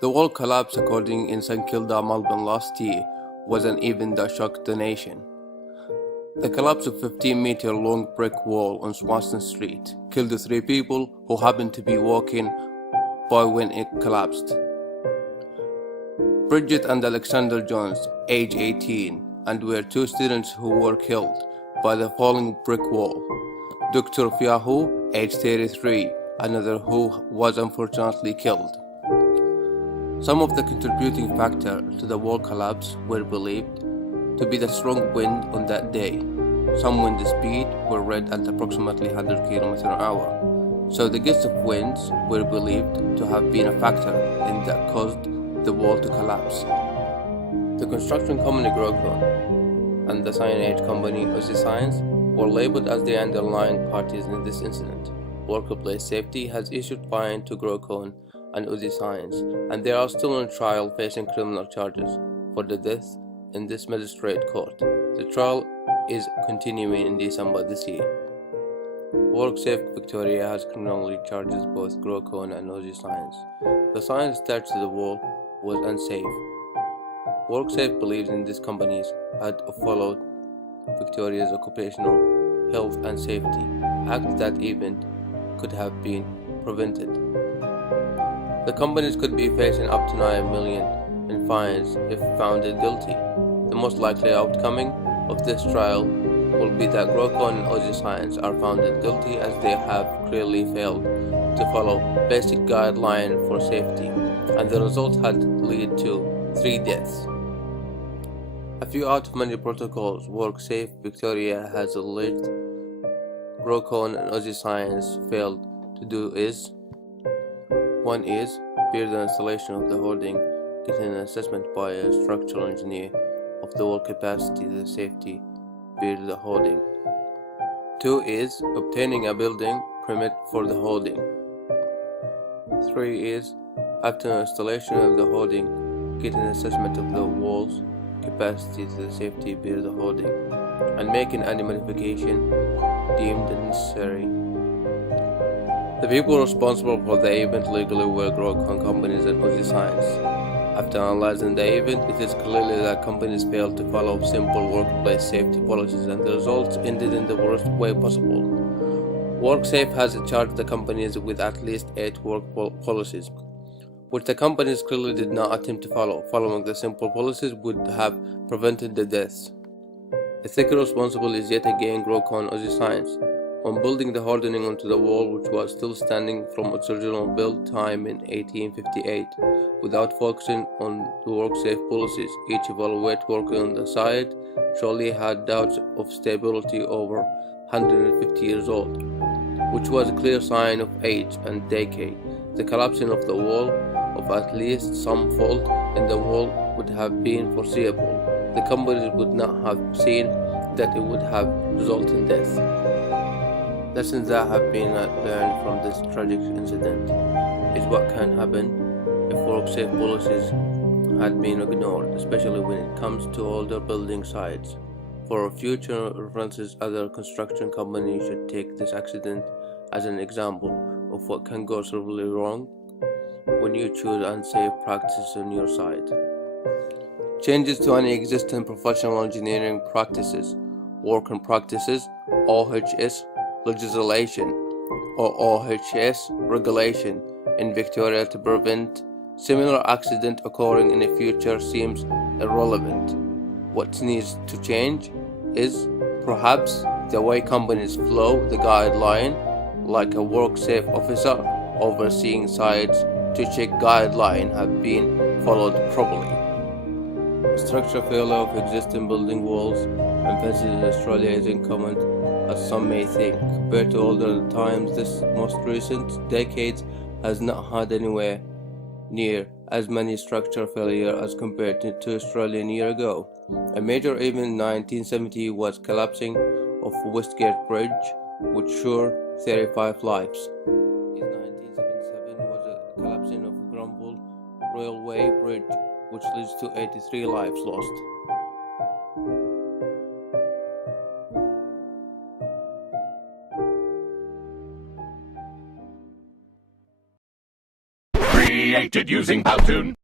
The wall collapse, according in St Kilda, Melbourne last year, was an event that shocked the nation. The collapse of a 15-meter long brick wall on Swanston Street killed three people who happened to be walking by when it collapsed. Bridget and Alexander Jones, age 18, and were two students who were killed by the falling brick wall. Dr. Fiahu, age 33, another who was unfortunately killed. Some of the contributing factors to the wall collapse were believed to be the strong wind on that day. Some wind speed were read at approximately 100 km/h, so the gusts of winds were believed to have been a factor in that caused the wall to collapse. The construction company Grocon and the signage company Aussie Science were labeled as the underlying parties in this incident. Workplace Safety has issued fine to Grocon and Aussie Science, and they are still on trial facing criminal charges for the death in this magistrate court. The trial is continuing in December this year. WorkSafe Victoria has criminally charges both Grocon and Aussie Science. The science attached to the wall was unsafe. WorkSafe believes in these companies had followed Victoria's Occupational Health and Safety Act that event could have been prevented. The companies could be facing up to $9 million in fines if found guilty. The most likely outcome of this trial will be that Grocon and Aussie Science are found guilty, as they have clearly failed to follow basic guidelines for safety, and the result had led to 3 deaths. A few out of many protocols WorkSafe Victoria has alleged Grocon and Aussie Science failed to do is: 1 is fear the installation of the hoarding, getting an assessment by a structural engineer of the wall capacity, the safety bear the hoarding. 2 is obtaining a building permit for the hoarding. 3 is after installation of the hoarding, get an assessment of the wall's capacity to the safety bear the hoarding, and making any modification deemed necessary. The people responsible for the event legally were Grocon companies and Aussie Science. After analyzing the event, it is clearly that companies failed to follow simple workplace safety policies, and the results ended in the worst way possible. WorkSafe has charged the companies with at least 8 work policies, which the companies clearly did not attempt to follow. Following the simple policies would have prevented the deaths. Ethically responsible is yet again Grocon Aussie Science. On building the hardening onto the wall, which was still standing from its original build time in 1858, without focusing on the WorkSafe policies, each evaluate working on the site surely had doubts of stability over 150 years old, which was a clear sign of age and decay. The collapsing of the wall of at least some fault in the wall would have been foreseeable. The companies would not have seen that it would have resulted in death. Lessons that have been learned from this tragic incident is what can happen if WorkSafe policies had been ignored, especially when it comes to older building sites. For future references, other construction companies should take this accident as an example of what can go terribly wrong when you choose unsafe practices on your site. Changes to any existing professional engineering practices, working practices, OHS legislation or OHS regulation in Victoria to prevent similar accident occurring in the future seems irrelevant. What needs to change is perhaps the way companies follow the guideline, like a WorkSafe officer overseeing sites to check guidelines have been followed properly. Structural failure of existing building walls and fences in Australia is uncommon as some may think. Compared to older times, this most recent decades has not had anywhere near as many structural failure as compared to Australia a year ago. A major event in 1970 was collapsing of Westgate Bridge, which sure 35 lives. In 1977 was a collapsing of Granville Railway Bridge, which leads to 83 lives lost. Create created using Powtoon.